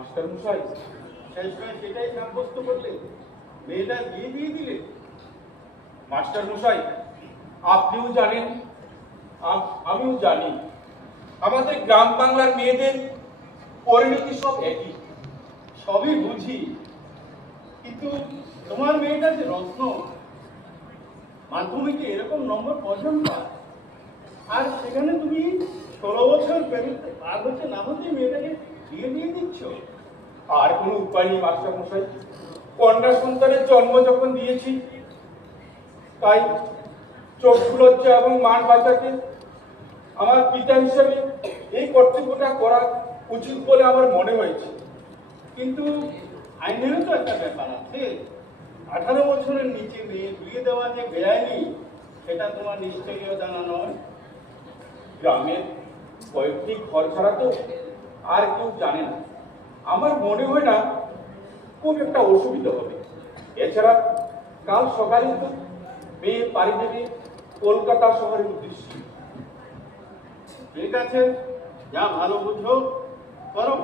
Master মশাই, শেষমেশ সেটাই সাব্যস্ত করলে, মেয়েটা বিয়ে দিয়ে দিলে। মাস্টার মশাই, আপনিও জানেন, আমিও জানি, আমাদের গ্রাম বাংলার মেয়েদের পরিণতি সব একই। সবই বুঝি, কিন্তু তোমার মেয়েটা যে রত্ন, মাধ্যমিকে এরকম নম্বর কজন পায়, আর সেখানে তুমি 16 বছর পেরিয়ে আর হচ্ছে না হতে মেয়েটাকে বিয়ে দিয়ে দিচ্ছ। আর কোনো উপায় নেই মাস্টার মশাই, কন্যা সন্তানের জন্ম যখন দিয়েছি, তাই চক্ষু লজ্জা এবং মান বাঁচাতে আমার পিতা হিসেবে এই কর্তব্যটা করা উচিত বলে আমার মনে হয়েছে। কিন্তু আইনেরও তো একটা ব্যাপার আছে। 18 বছরের নিচে মেয়ে বিয়ে দেওয়া যে বেআইনি, সেটা তোমার নিশ্চয়ই জানা নয়। গ্রামের কয়েকটি ঘর ছাড়া তো আর কেউ জানে না। আমার মনে হয় না খুব একটা অসুবিধা হবে। এছাড়া কাল সকালে তো মেয়ে পাড়ি দেবে কলকাতা শহরের উদ্দেশ্যে। ঠিক আছে, যা ভালো বুঝো করো।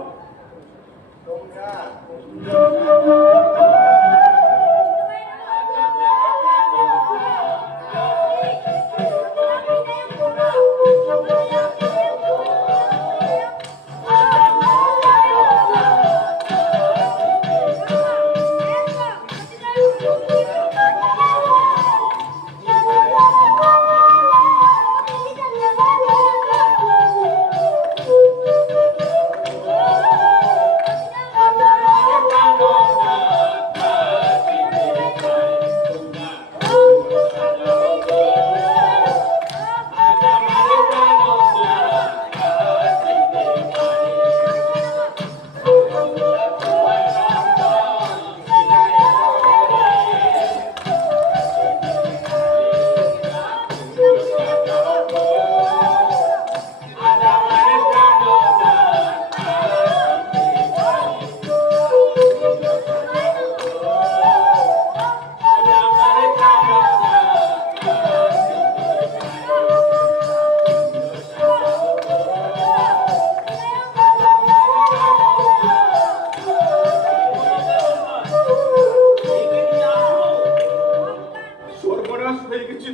সর্বনাশ হয়ে গেছে।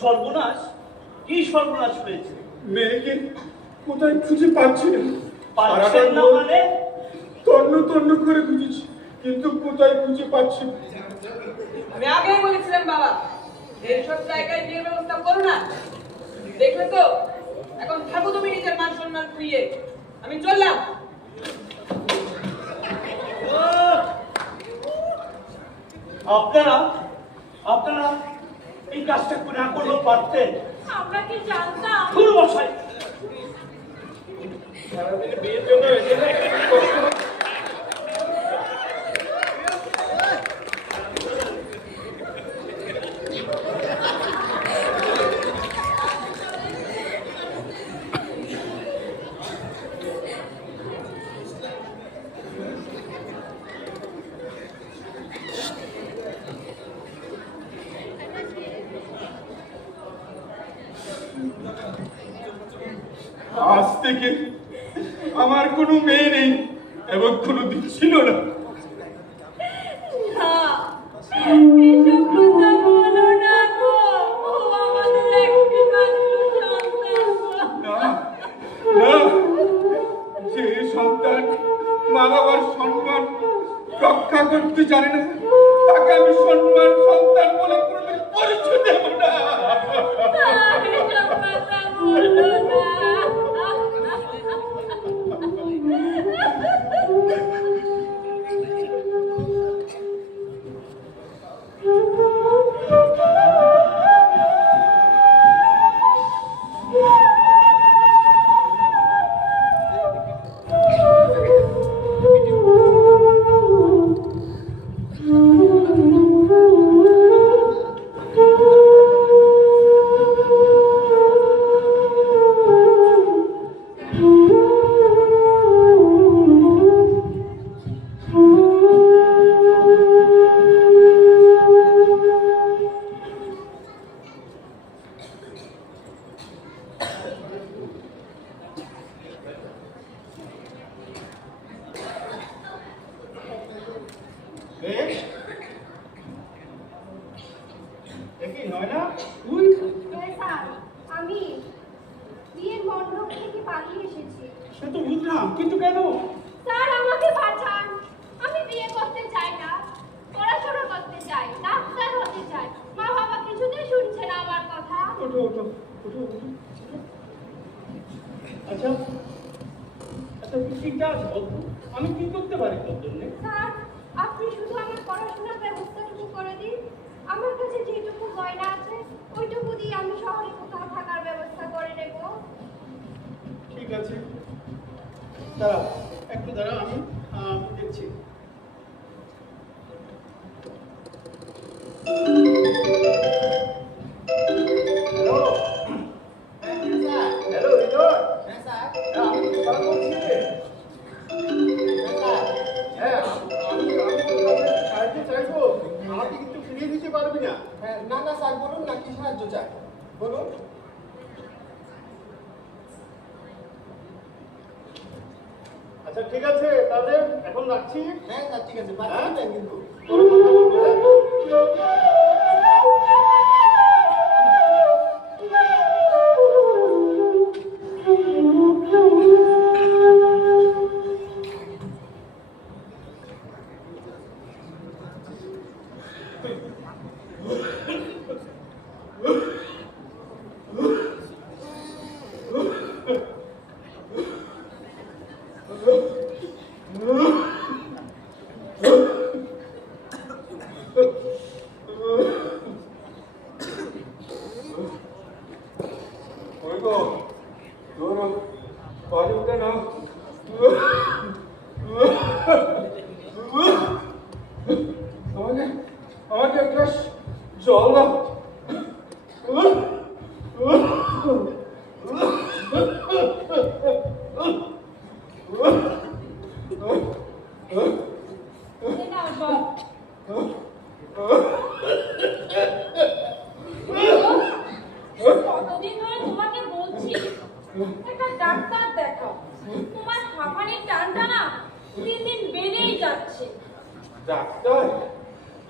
সর্বনাশ? কি সর্বনাশ হয়েছে? মেয়েকে কোথায় খুঁজে পাচ্ছি না। পাচ্ছেন না মানে? তন্ন তন্ন করে খুঁজেছি, কিন্তু কোথায় খুঁজে পাচ্ছি না। আমি আগেই বলেছিলাম বাবা, এইসব জায়গায় বিয়ের ব্যবস্থা করো না। দেখলে তো, এখন থাকো তুমি নিজের মান সম্মান খুইয়ে। আমি চললাম। আপনারা আপনারা এই কাজটা না করলেও পারতেন। আমরা কি জানতাম? ফুল বসাই সারাদিন বিয়ের জন্য এখানে কষ্ট হচ্ছে। আজ থেকে আমার কোনো মেয়ে নেই এবং কোনো দিন ছিল না। এসব কথা বলো না গো, ও আমাদের একটি মাত্র সন্তান। না না, যে সন্তান মা বাবার সম্মান রক্ষা করতে জানে না, তাকে আমি সম্মান সন্তান বলে কোনোদিন পরিচয় দেব না। এসব কথা বলো না। উঠো, উঠো। আচ্ছা আচ্ছা তুই কি চাস বলতো? আমি কি করতে পারি তোর জন্য? স্যার, আপনি শুধু আমার পড়াশোনার ব্যবস্থাটুকু করে দিন। আমার কাছে যেটুকু গয়না আছে ওইটুকু দিয়ে আমি শহরে কোথাও থাকার ব্যবস্থা করে নেব। ঠিক আছে, দাঁড়া একটু দাঁড়া, আমি দেখছি। হ্যালো, হ্যালো হৃদয়। হ্যাঁ, আমি স্যার বলছি। হ্যাঁ, আমি সাহায্য চাইবো, আমাকে কিন্তু ফিরিয়ে দিতে পারবি না। হ্যাঁ, না না স্যার, বলুন না কি সাহায্য চাই, বলুন। আচ্ছা ঠিক আছে, তাহলে এখন রাখছি। হ্যাঁ স্যার, ঠিক আছে, পাঠিয়ে দেন কিন্তু। পরে কথা বলবো, হ্যাঁ? ওই গো, তোর বাড়িতে না আমাকে আমাকে এক গ্লাস জল দাও। এই নাও জল। কতদিন ধরে তোমাকে বলছি একটা ডাক্তার দেখাও, তোমার হাঁপানির টানটা না দিন দিন বেড়েই যাচ্ছে। ডাক্তার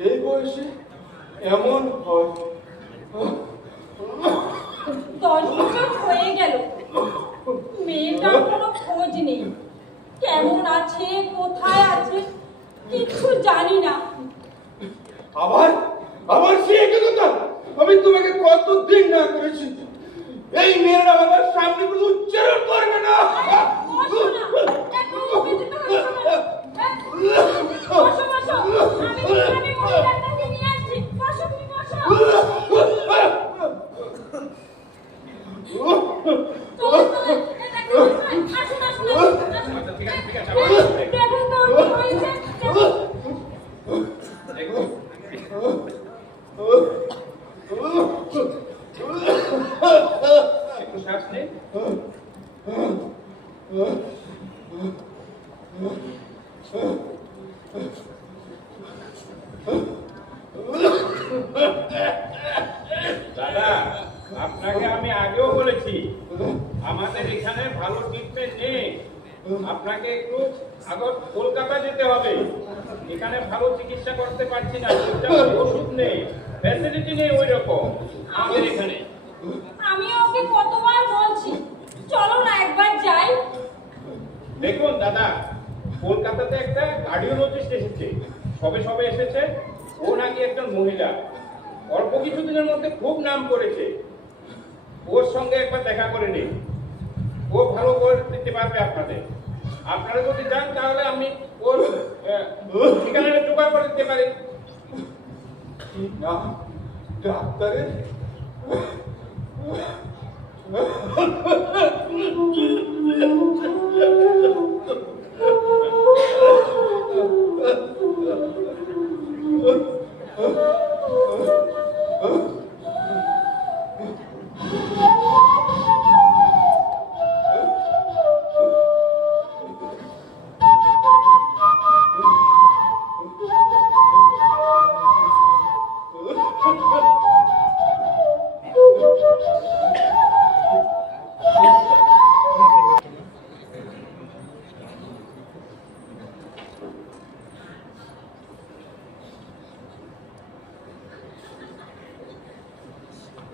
এই বয়সে এমন হয়? 10 বছর হয়ে গেল, মেয়েটার কোনো খোঁজ নেই। কেমন আছে, কোথায় আছে কিচ্ছু জানি না। আবার আবার সে একই কথা। আমি তোমাকে কতদিন না করেছি, এই মেয়েরা আমার সামনে কোনো উচ্চারণ করবে না। বসো না, একটু উত্তেজিত হচ্ছো কেন? বসো বসো, আমি মহিলাটাকে নিয়ে আসছি। বসো তুমি, বসো। চলো চলো, এটা কি হচ্ছে? আসুন আসুন আসুন। দেখুন তো কি হয়েছে। একটু শ্বাস নে। দাদা, আপনাকে আমি আগেও বলেছি আমাদের এখানে ভালো ট্রিটমেন্ট নেই। আপনাকে একটু আগত কলকাতা যেতে হবে, এখানে ভালো চিকিৎসা করতে পারছি না। ঠিকঠাক ওষুধ নেই, ফ্যাসিলিটি নেই ওই রকম আমাদের এখানে। আমি ওকে কতবার বলছি চলো না একবার যাই। দেখুন দাদা, কলকাতাতে একটা কার্ডিওলজিস্ট এসেছে, সবে সবে এসেছে। ও নাকি একজন মহিলা, অল্প কিছুদিনের মধ্যে খুব নাম করেছে। ওর সঙ্গে একবার দেখা করে নিন, ও ভালো করে দিতে পারবে আপনাদের। আপনারা যদি যান তাহলে আমি ওর ঠিকানাটা জোগাড় করে দিতে পারি। কি নাম ডাক্তারের?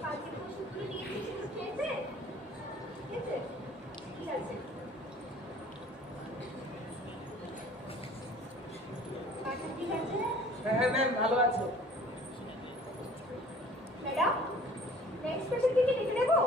বাকি ওষুধগুলো দিয়েছি, সেগুলো খেয়েছে? খেয়েছে? ঠিক আছে। বাকি ঠিক আছে? হ্যাঁ ম্যাম, ভালো আছো? ম্যাডাম, নেক্সট পেশেন্টকে কি লিখে দেবো?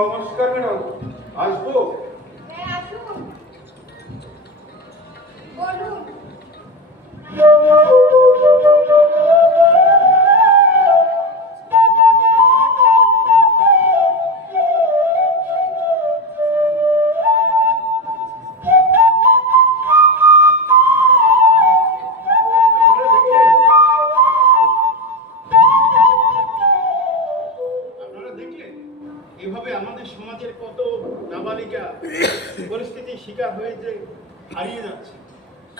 নমস্কার ম্যাডাম, আসবো? হ্যাঁ আসুন বলুন। আপনারা দেখলেন এভাবে আমাদের সমাজের কত নাবালিকা পরিস্থিতির শিকার হয়ে যে হারিয়ে যাচ্ছে।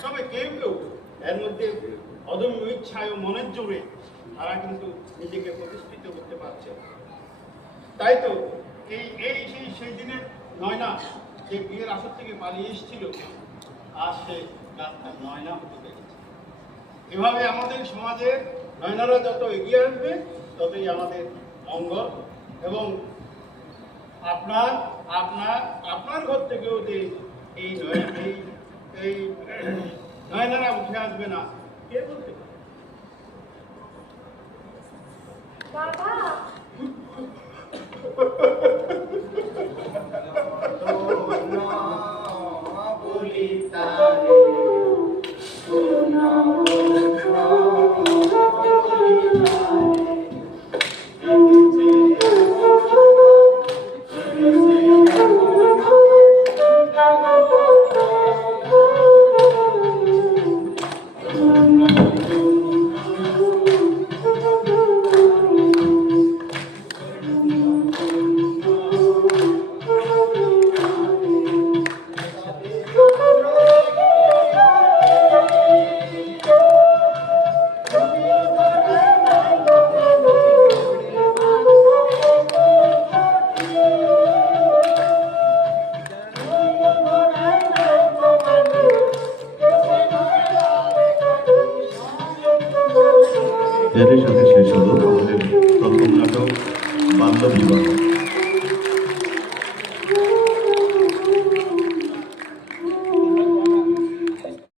তবে কেউ কেউ এর মধ্যে অদম্য ইচ্ছায় ও মনের জোরে তারা কিন্তু নিজেকে প্রতিষ্ঠিত করতে পারছে। তাই তো সেই দিনের নয়না যে বিয়ের আসর থেকে পালিয়ে এসেছিল, আর সে ডাক্তার নয়না হতে পেরেছে। এভাবে আমাদের সমাজে নয়নারা যত এগিয়ে আসবে ততই আমাদের মঙ্গল। এবং আপনার আপনার আপনার ঘর থেকেও যে এই নয়নারা উঠে আসবে না, কে বলতে পারে? বাবা এর সাথে শেষ হলো আমাদের প্রথম নাটক বাল্য বিবাহ।